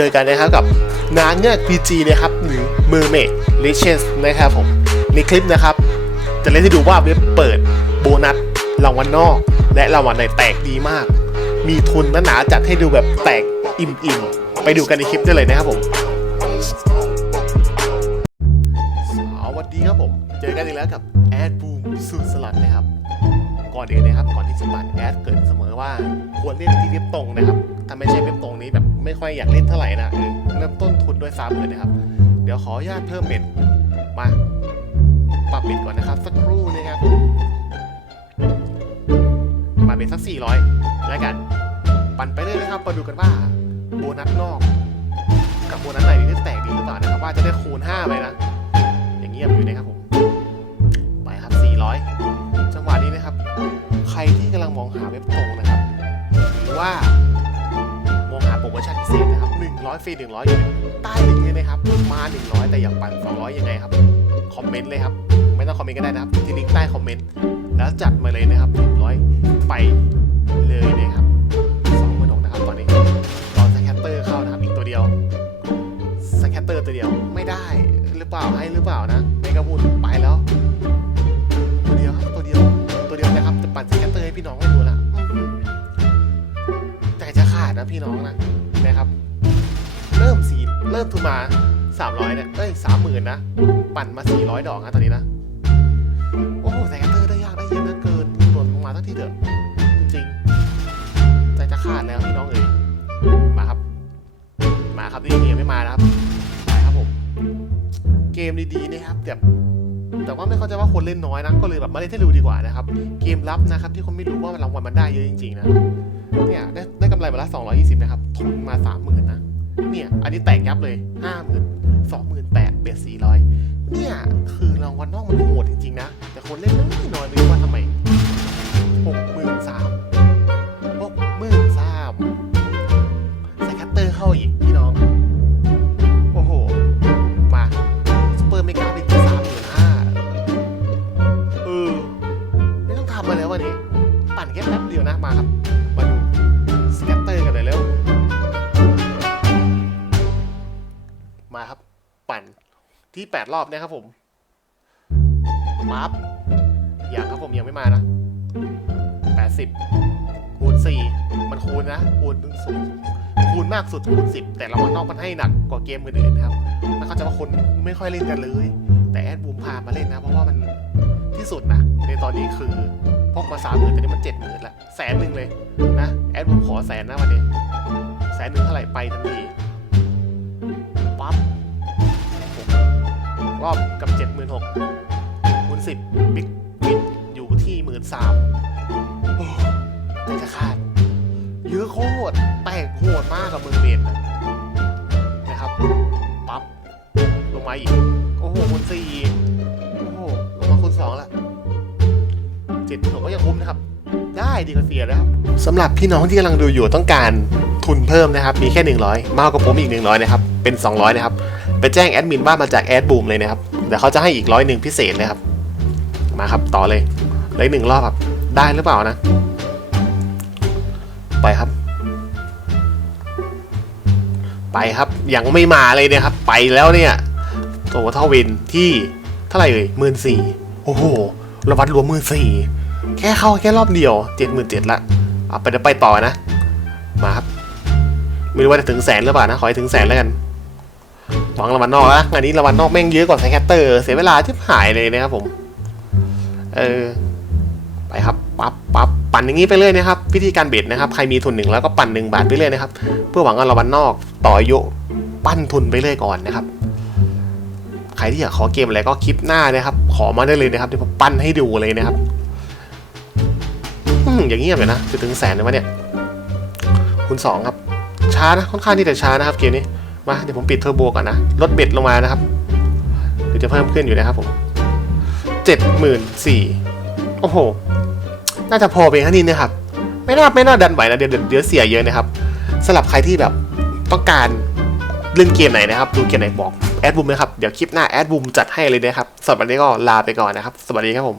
เจอกันนะครับกับนางเงือก PG นะครับหรือ Mermaid Riches นะครับผมในคลิปนะครับ จะเล่นให้ดูว่าเว็บเปิดโบนัสรางวัลนอก และรางวัลในแตกดีมาก มีทุนหนาๆจัดให้ดูแบบแตกอิ่มๆ ไปดูกันในคลิปได้เลยนะครับผมสวัสดีครับผม เจอกันอีกแล้วกับแอดบูมสูตรสลัดนะครับ ก่อนอื่นนะครับก่อนที่จะปั่นแอดเกิดเสมอว่าควรเล่นที่เว็บตรงนะครับถ้าไม่ใช่เว็บตรงนี้แบบไม่ค่อยอยากเล่นเท่าไหร่นะเออเริ่มต้นทุนด้วยซ้ำเลยนะครับ เดี๋ยวขออนุญาตเพิ่มเบ็ดมาปรับเบ็ดก่อนนะครับสักครู่นะครับมาเบ็ดสัก 400 แล้วกัน ปั่นไปเรื่อยนะครับมาดูกันว่าโบนัสนอก กับโบนัสในนี่จะแตกดีหรือเปล่านะครับ ว่าจะได้คูณ5ไปนะ อย่างเงียบอยู่นะครับผมไปครับ 400 รที่กำลังมองหาเว็บตรงนะครับหรือว่ามองหาโปรโมชั่นพิเศษนะครับ 100 ฟรี 100อยู่ใต้ลิงก์เลยนะครับ มา 100 แต่อยากปั่น 200 ยังไงครับ คอมเมนต์เลยครับ ไม่ต้องคอมเมนต์ก็ได้นะครับ ที่ลิงก์ใต้คอมเมนต์ แล้วจัดมาเลยนะครับ 100 ไปเลยนะครับ26,000นะครับตอนนี้รอสแคตเตอร์เข้านะครับอีกตัวเดียวสแคตเตอร์ตัวเดียวไม่ได้หรือเปล่าให้หรือเปล่านะ มทุนมา 300เนี่ยเอ้ยสามหมื่นนะ ปั่นมา 400 ดอกนะตอนนี้นะ โอ้โหสแคตเตอร์ได้ยากได้เยอะเหลือเกินหล่นลงมาสักทีเถอะ จริงๆใจจะขาดแล้วพี่น้องเอ๋ยมาครับ มาครับนี่ยังไม่มานะครับไปครับผม เกมดีๆนะครับแบบแต่ว่าไม่เข้าใจว่าคนเล่นน้อยนะ ก็เลยแบบมาเล่นให้ดูดีกว่านะครับ เกมลับนะครับ ที่คนไม่รู้ว่ารางวัลมันได้เยอะจริงๆนะ เนี่ยได้ได้กำไรมาละ220 นะครับ ทุนมา 30,000นะ เนี่ย อันนี้แตกยับเลย50,000 28,000เบ็ด400เนี่ย คือรางวัลนอกมันโหดจริงๆนะ แต่คนเล่นน้อยน้อยไม่รู้ ที่ 8 รอบนะครับผมมาบอย่างครับผมยังไม่มานะ 80 คูณ 4 มันคูณนะ คูณถึงสูงคูณมากสุดคูณ 10 แต่รางวัลนอกมันให้หนักกว่าเกมอื่นๆนะครับไม่เข้าใจว่าคนไม่ค่อยเล่นกันเลย แต่แอดบูมพามาเล่นนะ เพราะว่ามันที่สุดนะ ในตอนนี้คือพกมาสามหมื่นแต่นี่มันเจ็ดหมื่นละแสนหนึ่งเลยนะ แอดบูมขอแสนนะวันนี้ แสนหนึ่งเท่าไหร่ไปทันที รอบกับเจ็ดหมื่นหกคูณสิบบิ๊กวิดอยู่ที่หมื่นสามโอ้ใจจะขาด เยอะโคตร แตกโหดมากกับมือเมดนะนะครับ ปั๊บ ลงมาอีก โอ้โหคูณสี่โอ้โห ลงมาคูณสองละเจ็ดผมก็ยังคุ้มนะครับได้ดีกว่าเสียแล้วสำหรับพี่น้องที่กำลังดูอยู่ต้องการทุนเพิ่มนะครับ มีแค่ 100 มากกว่าผมอีก 100 นะครับ เป็น 200 นะครับ ไปแจ้งแอดมินว่ามาจากแอดบูมเลยนะครับเดี๋ยวเขาจะให้อีกร้อยหนึ่งพิเศษเลยครับ มาครับต่อเลยเลยหนึ่งรอบครับ ได้หรือเปล่านะ ไปครับ ไปครับยังไม่มาเลยเนี่ยครับ ไปแล้วเนี่ยโตเท่าวินที่เท่าไหร่เอ่ยหมื่นสี่โอ้โหระวัดรวมหมื่นสี่แค่เข้าแค่รอบเดียวเจ็ดหมื่นเจ็ดละเอาไปเดี๋ยวไปต่อนะ มาครับ ไม่รู้ว่าจะถึงแสนหรือเปล่านะ ขอให้ถึงแสนแล้วกัน หวังรางวัลนอกนะงานนี้รางวัลนอกแม่งเยอะกว่าไซแคตเตอร์ เสียเวลาที่หายเลยนะครับผม เออ ไปครับ ปั๊บปั๊บปั่นอย่างนี้ไปเรื่อยนะครับ วิธีการเบ็ดนะครับ ใครมีทุนหนึ่งแล้วก็ปั่นหนึ่งบาทไปเรื่อยนะครับ เพื่อหวังเอารางวัลนอก ต่ออายุปั้นทุนไปเรื่อยก่อนนะครับ ใครที่อยากขอเกมอะไรก็คลิปหน้านะครับ ขอมาได้เลยนะครับเดี๋ยวผมปั้นให้ดูเลยนะครับอือย่างเงียบเลยนะจะถึงแสนเลยวะเนี่ย คุณสองครับ ช้านะ ค่อนข้างที่จะช้านะครับเกมนี้ มาเดี๋ยวผมปิดเทอร์โบก่อนนะลดเบ็ดลงมานะครับเดี๋ยวจะเพิ่มขึ้นอยู่นะครับผมเจ็ดหมื่นสี่โอ้โห น่าจะพอเพียงเท่านี้นะครับ ไม่น่าไม่น่าดันไหวนะเดี๋ยวเดี๋ยวเสียเยอะนะครับสำหรับใครที่แบบต้องการเล่นเกมไหนนะครับดูเกมไหนบอกแอดบูมนะครับ เดี๋ยวคลิปหน้าแอดบูมจัดให้เลยนะครับสำหรับวันนี้ก็ลาไปก่อนนะครับ สวัสดีครับผม